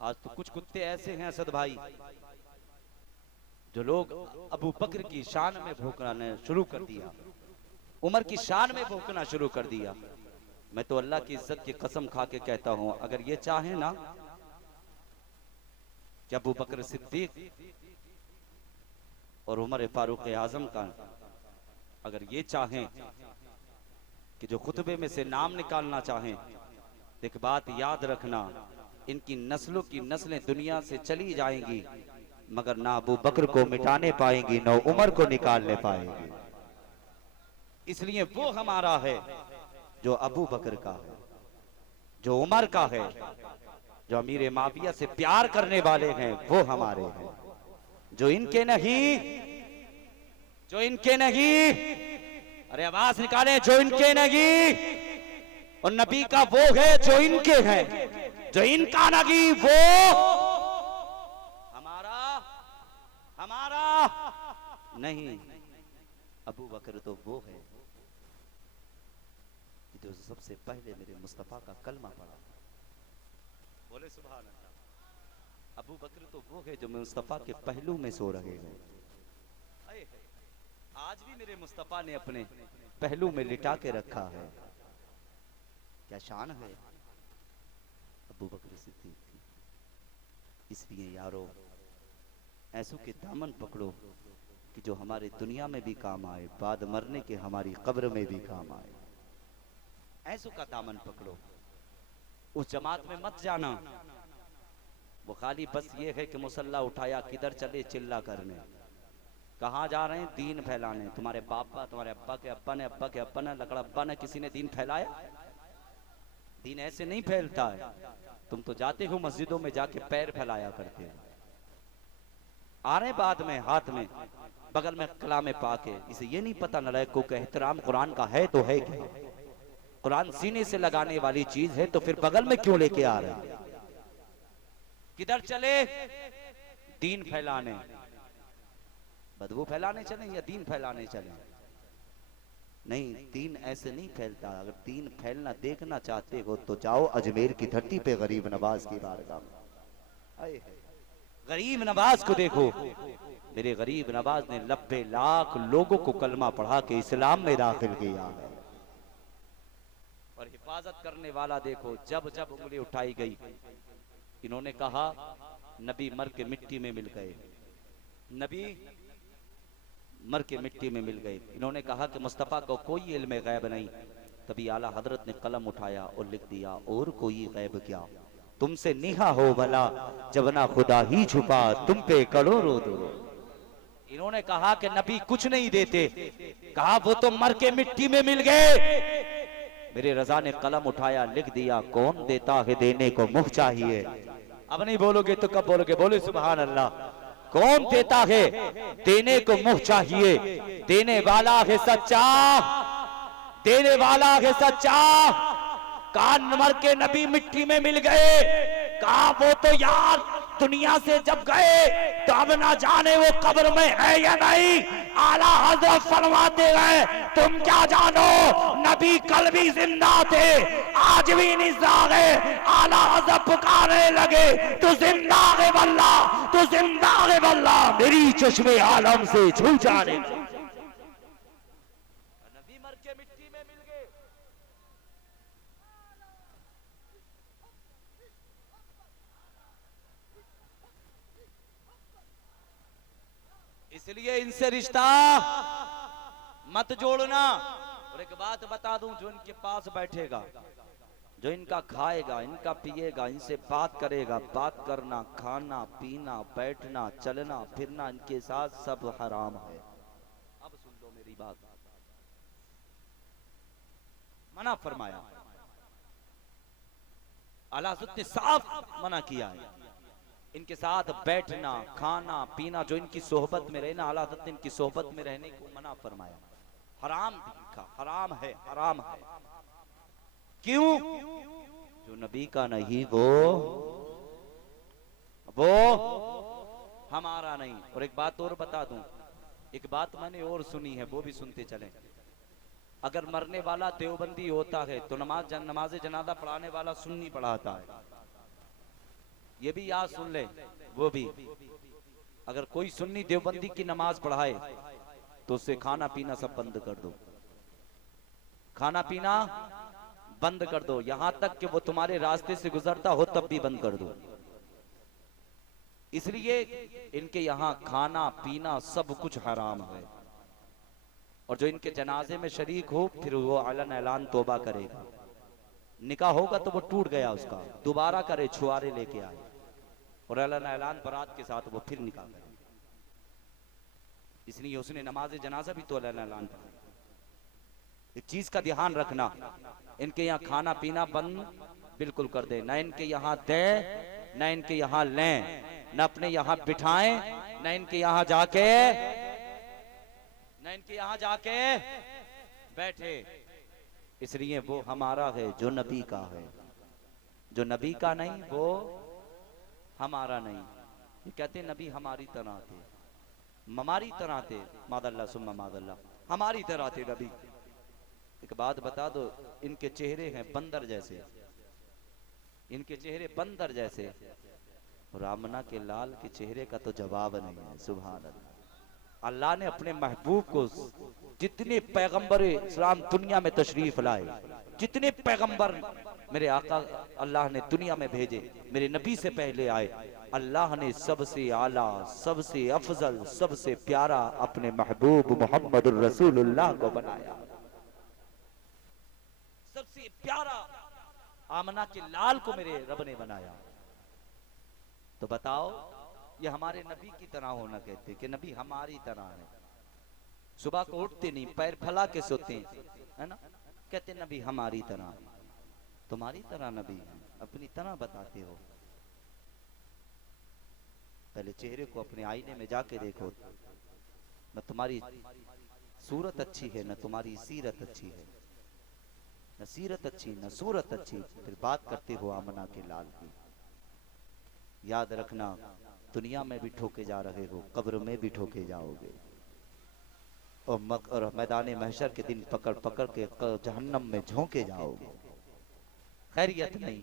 आज तो कुछ कुत्ते ऐसे हैं असद भाई, जो लोग अबू बकर की शान में भौंकना शुरू कर दिया, उमर की शान में भौंकना शुरू कर दिया। मैं तो अल्लाह की इज्जत की कसम खा के कहता हूं, अगर ये चाहे ना कि अबू बकर सिद्दीक और उमर फारूक आजम का अगर ये चाहें कि जो खुतबे में से नाम निकालना चाहें, एक बात याद रखना, इनकी नस्लों की नस्लें दुनिया से चली जाएंगी, मगर ना अबू बकर को मिटाने पाएंगी, ना उमर को निकालने पाएंगी। इसलिए वो हमारा है जो अबू बकर का है, जो उमर का है, जो अमीर माविया से प्यार करने वाले हैं वो हमारे हैं। जो इनके नहीं, जो इनके नहीं, अरे आवाज निकालें, जो इनके नहीं, और नबी का वो है जो इनके हैं, जो इनका नहीं वो हमारा हमारा नहीं। अबू बकर तो वो है जो सबसे पहले मेरे मुस्तफा का कलमा पढ़ा। बोले सुभान अल्लाह। अबू बकर तो वो है जो मुस्तफा के पहलू में सो रहे हैं। आज भी मेरे मुस्तफा ने अपने पहलू में लिटा के रखा है। क्या शान है अबू बकर सिद्दीक की। इसलिए यारो ऐसों के दामन पकड़ो कि जो हमारे दुनिया में भी काम आए, बाद मरने के हमारी कब्र में भी काम आए। ऐसों का दामन पकड़ो। उस जमात में मत जाना, वो खाली बस ये है कि मुसल्ला उठाया किधर चले चिल्ला करने। कहाँ जा रहे हैं? दीन फैलाने। तुम्हारे पापा, तुम्हारे अब्बा के अब्बा ने, अब्बा के अब्बा ने, लकड़ा अब्बा ने किसी ने दीन फैलाया? दीन ऐसे नहीं फैलता है। तुम तो जाते हो मस्जिदों में जाके पैर फैलाया करते हो। आ रहे बाद में हाथ में बगल में कलाम पाक है, इसे ये नहीं पता नालायकों का एहतराम कुरान का है तो है क्या? कुरान सीने से लगाने वाली चीज है तो फिर बगल में क्यों लेके आ रहे? किधर चले? दीन फैलाने। बदबू फैलाने चले या दीन फैलाने चले? नहीं, दीन ऐसे नहीं फैलता। अगर दीन फैलना देखना चाहते हो तो जाओ अजमेर की धरती पे गरीब नवाज की बारगाह में। गरीब नवाज को देखो। मेरे गरीब नवाज ने 90 लाख लोगों को कलमा पढ़ा के इस्लाम में दाखिल किया है। और हिफाजत करने वाला देखो, जब जब उंगली उठाई गई इन्होंने कहा नबी मर के मिट्टी में मिल गए, नबी मर के मिट्टी में मिल गए। इन्होंने कहा कि मुस्तफ़ा को कोई इल्म गैब नहीं। तभी आला हजरत ने कलम उठाया और लिख दिया, और कोई गैब क्या, तुमसे निहा हो भला जब ना खुदा ही छुपा तुम पे करोड़ों दो। इन्होंने कहा कि नबी कुछ नहीं देते, कहा वो तो मर के मिट्टी में मिल गए। मेरे रजा ने कलम उठाया, लिख दिया, कौन देता है देने को मुँह चाहिए। अब नहीं बोलोगे तो कब बोलोगे? बोले सुभान अल्लाह। कौन देता है देने को मुँह चाहिए, देने वाला है सच्चा, देने वाला है सच्चा। कान मर के नबी मिट्टी में मिल गए। कहा वो तो यार दुनिया से जब गए तो अब ना जाने वो कब्र में है या नहीं। आला हजरत फरमाते हैं तुम क्या जानो, नबी कल भी जिंदा थे, आज भी निज़ा है। आला हजरत पुकारने लगे तो जिंदा है वल्ला, तो जिंदा है वल्ला, मेरी चश्मे आलम से छू जाने। नबी मर के मिट्टी में मिल गए। इसलिए इनसे रिश्ता मत जोड़ना। और एक बात बता दूं, जो इनके पास बैठेगा, जो इनका खाएगा, इनका पिएगा, इनसे बात करेगा, बात करना, खाना पीना, बैठना, चलना फिरना इनके साथ सब हराम है। अब सुन लो मेरी बात, मना फरमाया, आला हज़रत ने साफ मना किया है। इनके साथ बैठना, खाना पीना, जो इनकी सोहबत में रहना, आला हज़रत ने इनकी सोहबत में रहने को मना फरमाया। हराम दिखा, हराम है, हराम है। क्यों? जो नबी का नहीं वो हमारा नहीं। और एक बात और बता दूं, एक बात मैंने और सुनी है, वो भी सुनते चलें। अगर मरने वाला देवबंदी होता है तो नमाज जनाजा पढ़ाने वाला सुन्नी पढ़ाता है। ये भी याद सुन ले, वो भी अगर कोई सुन्नी देवबंदी की नमाज पढ़ाए तो उससे खाना पीना सब बंद कर दो, खाना पीना बंद कर दो, यहां तक कि वो तुम्हारे रास्ते से गुजरता हो तब भी बंद कर दो। इसलिए इनके यहां खाना पीना सब कुछ हराम है। और जो इनके जनाजे में शरीक हो फिर वो अलन ऐलान तौबा करेगा, निकाह होगा तो वो टूट गया उसका, दोबारा करे छुआरे लेके आए और अलन ऐलान बारात के साथ वो फिर निकाह करे। इसलिए उसने नमाज जनाजा भी तो अलन ऐलान पढ़ा। एक चीज का ध्यान रखना, इनके यहाँ खाना पीना बंद बिल्कुल कर दे, न इनके यहाँ दे न इनके यहाँ लें, न अपने यहाँ बिठाएं न इनके यहाँ जाके बैठे। इसलिए वो हमारा है जो नबी का है, जो नबी का नहीं वो हमारा नहीं। ये कहते नबी हमारी तरह थे, हमारी तरह थे, मादल्ला सुम्मा मादल्ला, हमारी तरह थे नबी। एक बात बता दो, इनके चेहरे हैं बंदर जैसे, इनके चेहरे बंदर जैसे, और आमना के लाल के चेहरे का तो जवाब नहीं है। सुभान अल्लाह। अल्लाह ने अपने महबूब को, जितने पैगंबर इस्लाम दुनिया में तशरीफ लाए, जितने पैगंबर मेरे आका अल्लाह ने दुनिया में भेजे, मेरे नबी से पहले आए, अल्लाह ने सबसे आला, सबसे अफजल, सबसे प्यारा अपने महबूब मोहम्मद रसूलुल्लाह को बनाया। सबसे प्यारा आमना के लाल को मेरे रब ने बनाया। तो बताओ, ये हमारे नबी की तरह होना कहते कि नबी हमारी तरह है। सुबह को उठते नहीं, पैर फैला के सोते हैं, है ना, कहते नबी हमारी तरह। तुम्हारी तरह नबी है, अपनी तरह बताते हो। पहले चेहरे को अपने आईने में जाके देखो, न तुम्हारी सूरत अच्छी है, न तुम्हारी सीरत अच्छी है, न सीरत अच्छी न सूरत अच्छी, फिर बात करते हो आमना के लाल की। याद रखना, दुनिया में भी ठोके जा रहे हो, कब्र में भी ठोके जाओगे, और मैदान महशर के दिन पकड़ पकड़ के जहन्नम में झोंके जाओगे। खैरियत नहीं।